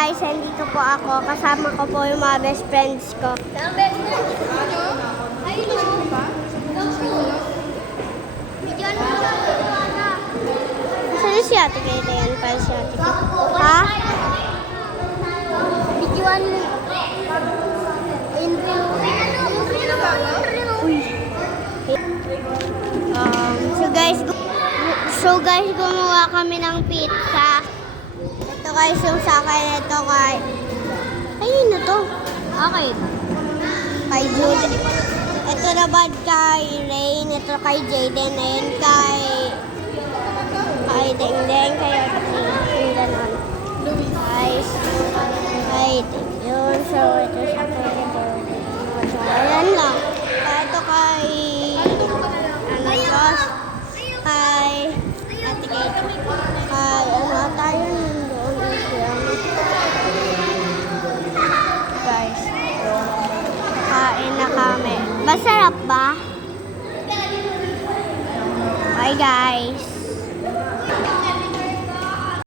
guys, nandito po ako. Kasama ko po yung mga best friends ko. Saan best friends? Ayun o. Bigyan mo sa Luana. Saan si Ate Kate? Yan pala si Ate Kate. Ha? Bigyan mo. So guys, gumawa kami ng pizza. Ito guys, yung sa akin, ito kay... Ayun na to. Okay. Kay Jude. Ito naman kay Rain. Ito kay Jaden. And kay Dengdeng. Kay ganon. Guys. Kay yun. So, ito siya kay ito. Ayan lang. Ito kay... Diyos. Kay... Ate Kate. Kay tayo doon siya. Guys. Kain na kami. Masarap ba? Bye guys.